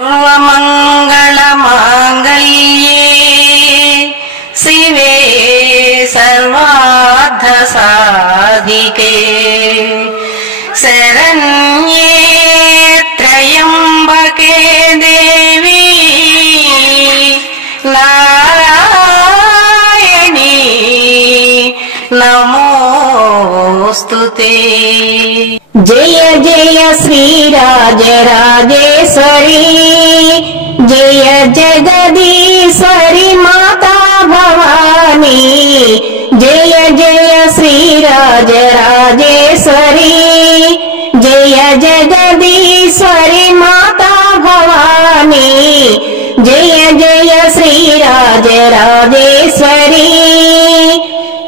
सर्वमङ्गलमाङ्गल्ये शिवे सर्वार्थसाधिके शरण्ये त्र्यम्बके देवी नारायणी नमोस्तुते। जय जय श्रीराजराजेश्वरी जय जगदीश्वरी माता भवानी जय जय श्रीराजराजेश्वरी जय जगदीश्वरी माता भवानी जय जय श्रीराजराजेश्वरी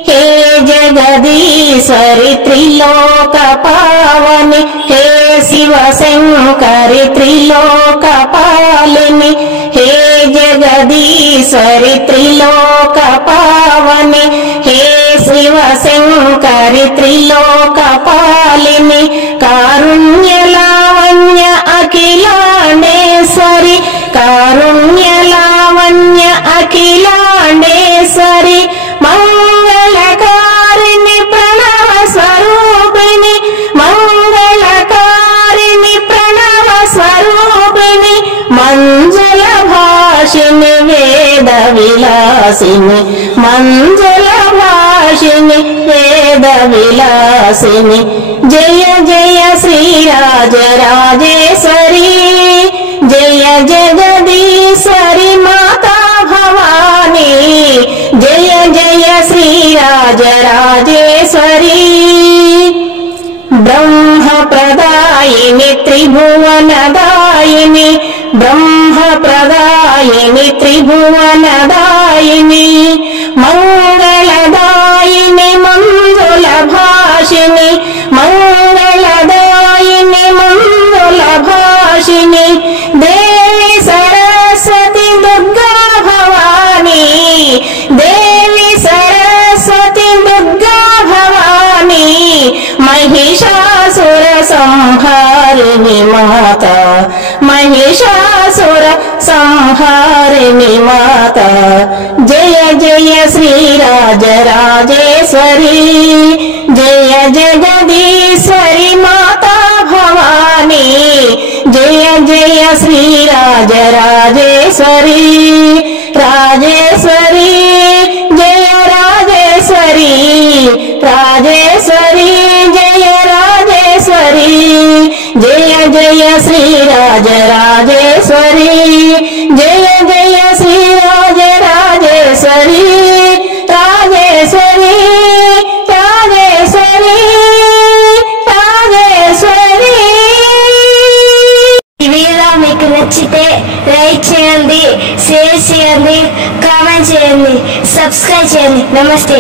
हे जगदीश्वरी त्रिलोक पावनी हे शिव शंकरी त्रिलोक पालिनी हे जगदीश्वरी त्रिलोक पावनी हे शिव शंकरी त्रिलोक पालिनी कारुण्य लावण्य अखिलांडेश्वरी कारुण्य लावण्य अखिलांडेश्वरी मंगलकारिणी प्रणव स्वरूपिणी मंगलकारिणी प्रणव स्वरूपिणी मंजुल भाषिणी वेद विलासिनी मंजुल भाषिनी वेद विलासिनी जय जय श्रीराजराजेश्वरी जय जगदीश्वरी माता भवानी जय जय श्रीराजराजेश्वरी ब्रह्म प्रदायिनी त्रिभुवनदायिनी ब्रह्म प्रदायिनी त्रिभुवनदायिनी मंगलदायिनी मंजुल भाषिनी मंगलदायिनी मंजुल भाषिनी देवी सरस्वती दुर्गा भवानी देवी सरस्वती दुर्गा भवानी महिषासुर संहारिणी माता महिषासुर संहारिणी माता जय जय श्रीराजराजेश्वरी जय जगदीश्वरी माता भवानी जय जय श्रीराजराजेश्वरी राजेश्वरी जय राजेश्वरी राजेश्वरी जय राजेश्वरी जय जय श्रीराजराजेश्वरी जय जय श्रीराजराजेश्वरी राजेश्वरी राजेश्वरी राजेश्वरी। ఈ వీడియో మీకు నచ్చితే లైక్ చేయండి, షేర్ చేయండి, కామెంట్ చేయండి, సబ్స్క్రైబ్ చేయండి. నమస్తే.